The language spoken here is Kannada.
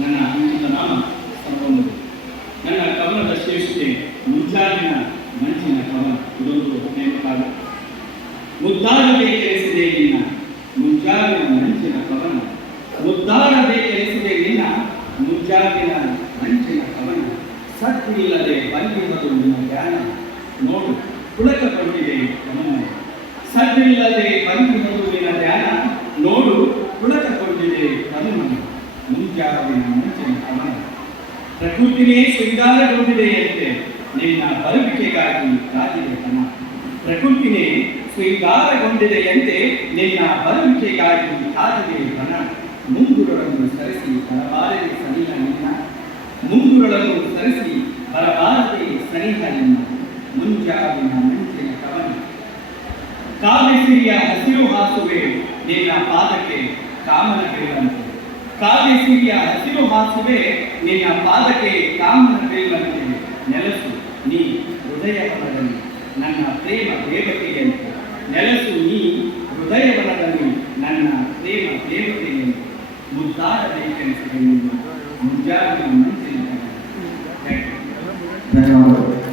ನನ್ನ ಅಂಕಿತ ನಾಮ ಸಂಭ್ರಮರು. ನನ್ನ ಕವನದ ಶೀರ್ಷಿಕೆ ಮುಂಜಾವಿನ ಮಂಚಿನ ಕವನ. ಇದೊಂದು ನೇಮಕಾಲ. ಮುದ್ದಾರದೆ ಕೆಲಸಿದೆ ನಿನ್ನ ಮುಂಜಾವಿನ ಮಂಚಿನ ಕವನ. ಮುದ್ದಾರದೆ ಕೆಲಸಿದೆ ನಿನ್ನ ಮುಂಜಾವಿನ ಮಂಚಿನ ಕವನ. ಸತ್ತಿಲ್ಲದೆ ಬಂದಿರುವುದು ನಿನ್ನ ಧ್ಯಾನ ನೋಡು ಪುಳಕಗೊಂಡಿದೆ ಗಮನ. ಸದ್ದಿಲ್ಲದೆ ಬಂದಿರುವುದು ನಿನ್ನ ಧ್ಯಾನ ನೋಡು ಪುಳಕಗೊಂಡಿದೆ ಗಮನ. ಮುಂಜಾವಿನ ಮಂಚಿನ ಕವನ. ಪ್ರಕೃತಿನೇ ಶೃಂಗಾರಗೊಂಡಿದೆಯಂತೆ ನಿನ್ನ ಬರುವಿಕೆಗಾಗಿ ಕಾದಿದೆ ಕಣ. ಪ್ರಕೃತಿನೇ ಶೃಂಗಾರಗೊಂಡಿದೆಯಂತೆ ನಿನ್ನ ಬರುವಿಕೆಗಾಗಿ ಕಾದಿದೆ ಕಣ. ಮುಂಗುರಳನ್ನು ಸರಿಸಿ ಬರಬಾರದೆ ಸನಿಹ ನಿನ್ನ. ಮುಂಗುರಳನ್ನು ಸರಿಸಿ ಬರಬಾರದೆ ಸನಿಹ ನಿನ್ನ. ಮುಂಜಾವಿನ ಮಂಚಿನ ಕವನ. ಕಾವ್ಯಸಿರಿಯ ಹಸಿರು ಹಾಸುವೆ ನಿನ್ನ ಪಾದಕ್ಕೆ ಕಾಮನ ಬೀಳಂತೆ. ಕಾವ್ಯಸಿರಿಯ ಹಸಿರು ಹಾಸುವೆ ನಿನ್ನ ಪಾದಕ್ಕೆ ಕಾಮನ ಬೀಳಂತೆ. ನೆಲಸು ನೀ ಹೃದಯವನದಲ್ಲಿ ನನ್ನ ಪ್ರೇಮ ದೇವತೆಯಂತೆ. ನೆಲಸು ನೀ ಹೃದಯವನದಲ್ಲಿ ನನ್ನ ಪ್ರೇಮ ದೇವತೆಯಂತೆ. ಮುದ್ದಾಡಬೇಕೆನಿಸಿದೆ ನಿನ್ನ ಮುಂಜಾವಿನ ಮಂಚಿನ ಕವನ. ಧನ್ಯವಾದಗಳು.